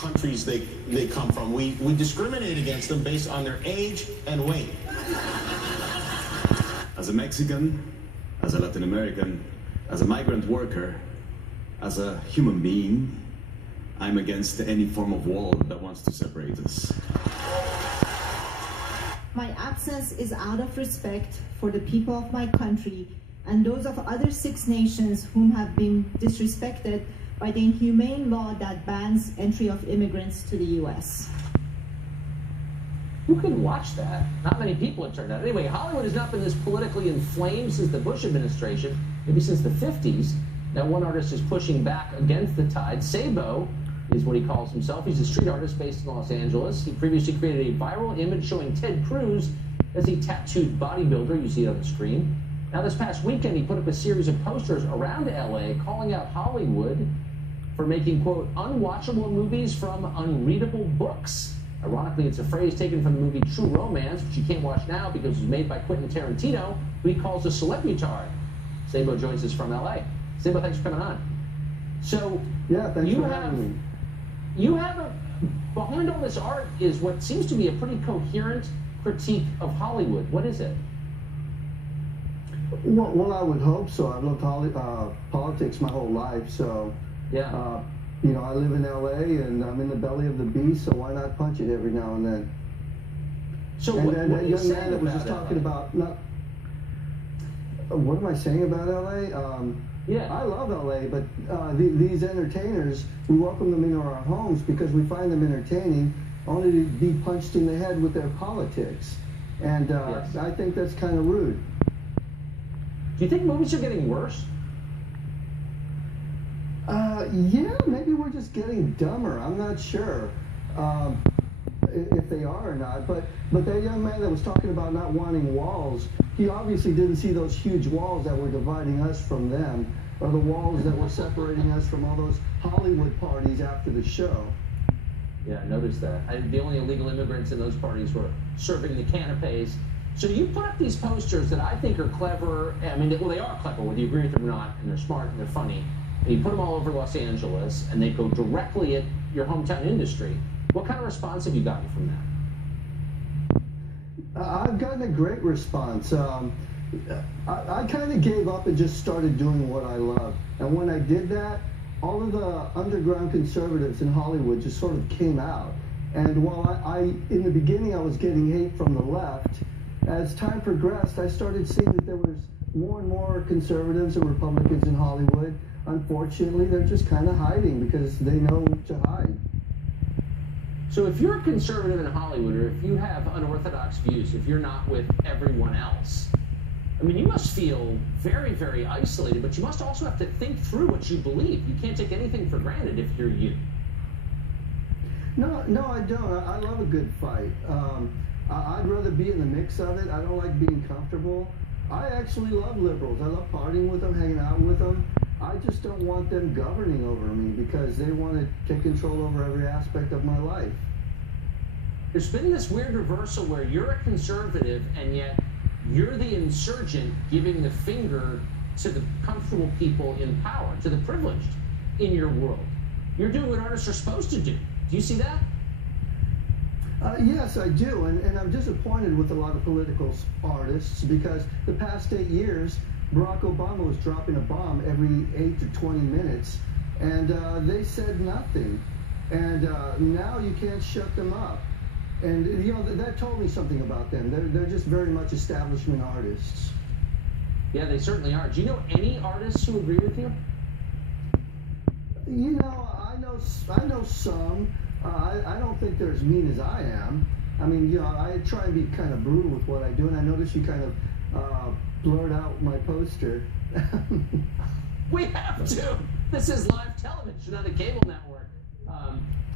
countries they come from. We discriminate against them based on their age and weight. As a Mexican, as a Latin American, as a migrant worker, as a human being, I'm against any form of wall that wants to separate us. My absence is out of respect for the people of my country and those of other 6 nations whom have been disrespected by the inhumane law that bans entry of immigrants to the U.S. Who can watch that? Not many people, it turned out. Anyway, Hollywood has not been this politically inflamed since the Bush administration, maybe since the 50s. Now, one artist is pushing back against the tide. Sabo is what he calls himself. He's a street artist based in Los Angeles. He previously created a viral image showing Ted Cruz as a tattooed bodybuilder. You see it on the screen. Now, this past weekend, he put up a series of posters around L.A. calling out Hollywood for making, quote, unwatchable movies from unreadable books. Ironically, it's a phrase taken from the movie True Romance, which you can't watch now because it was made by Quentin Tarantino, who he calls a celebritard. Sabo joins us from L.A. Sabo, thanks for coming on. So, yeah, thanks for having me. You have behind all this art is what seems to be a pretty coherent critique of Hollywood. What is it? Well, I would hope so. I've loved politics my whole life, so yeah. You know, I live in L.A. and I'm in the belly of the beast, so why not punch it every now and then? So and what that young saying man that was just talking about what am I saying about L.A.? Yeah. I love L.A., but these entertainers, we welcome them into our homes because we find them entertaining, only to be punched in the head with their politics. And yes. I think that's kind of rude. Do you think movies are getting worse? Yeah, maybe we're just getting dumber. I'm not sure if they are or not. But that young man that was talking about not wanting walls, he obviously didn't see those huge walls that were dividing us from them, or the walls that were separating us from all those Hollywood parties after the show. Yeah, I noticed that. The only illegal immigrants in those parties were serving the canapes. So you put up these posters that I think are clever. I mean, well, they are clever, whether you agree with them or not, and they're smart and they're funny. And you put them all over Los Angeles, and they go directly at your hometown industry. What kind of response have you gotten from that? I've gotten a great response. I kind of gave up and just started doing what I love. And when I did that, all of the underground conservatives in Hollywood just sort of came out. And while in the beginning, I was getting hate from the left, as time progressed, I started seeing that there was more and more conservatives and Republicans in Hollywood. Unfortunately, they're just kind of hiding because they know to hide. So if you're a conservative in Hollywood, or if you have unorthodox views, if you're not with everyone else, I mean, you must feel very, very isolated, but you must also have to think through what you believe. You can't take anything for granted if you're you. No, I don't. I love a good fight. I'd rather be in the mix of it. I don't like being comfortable. I actually love liberals. I love partying with them, hanging out with them. I just don't want them governing over me because they want to take control over every aspect of my life. There's been this weird reversal where you're a conservative and yet you're the insurgent giving the finger to the comfortable people in power, to the privileged in your world. You're doing what artists are supposed to do. Do you see that? Yes, I do, and I'm disappointed with a lot of political artists because the past 8 years, Barack Obama was dropping a bomb every 8 to 20 minutes, and they said nothing. And now you can't shut them up. And you know that told me something about them. They're just very much establishment artists. Yeah, they certainly are. Do you know any artists who agree with you? You know, I know some. I don't think they're as mean as I am. I mean, you know, I try and be kind of brutal with what I do, and I notice you kind of blurred out my poster. We have to. This is live television on the cable network.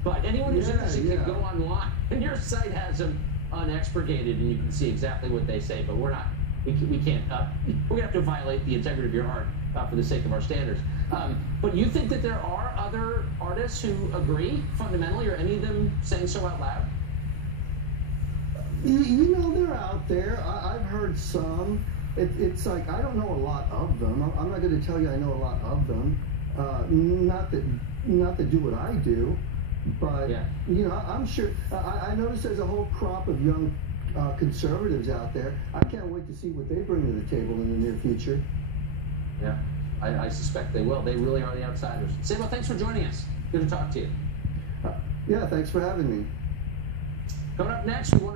But anyone who's interested can go online, and your site has them unexpurgated, and you can see exactly what they say. But we're not. We can't. We're gonna have to violate the integrity of your art for the sake of our standards. But you think that there are other artists who agree fundamentally, or any of them saying so out loud? You know, they're out there. I've heard some. It's like I don't know a lot of them. I'm not going to tell you I know a lot of them. Not that do what I do. But, Yeah. you know, I'm sure, I noticed there's a whole crop of young conservatives out there. I can't wait to see what they bring to the table in the near future. Yeah, I suspect they will. They really are the outsiders. Sabo, thanks for joining us. Good to talk to you. Yeah, thanks for having me. Coming up next, we want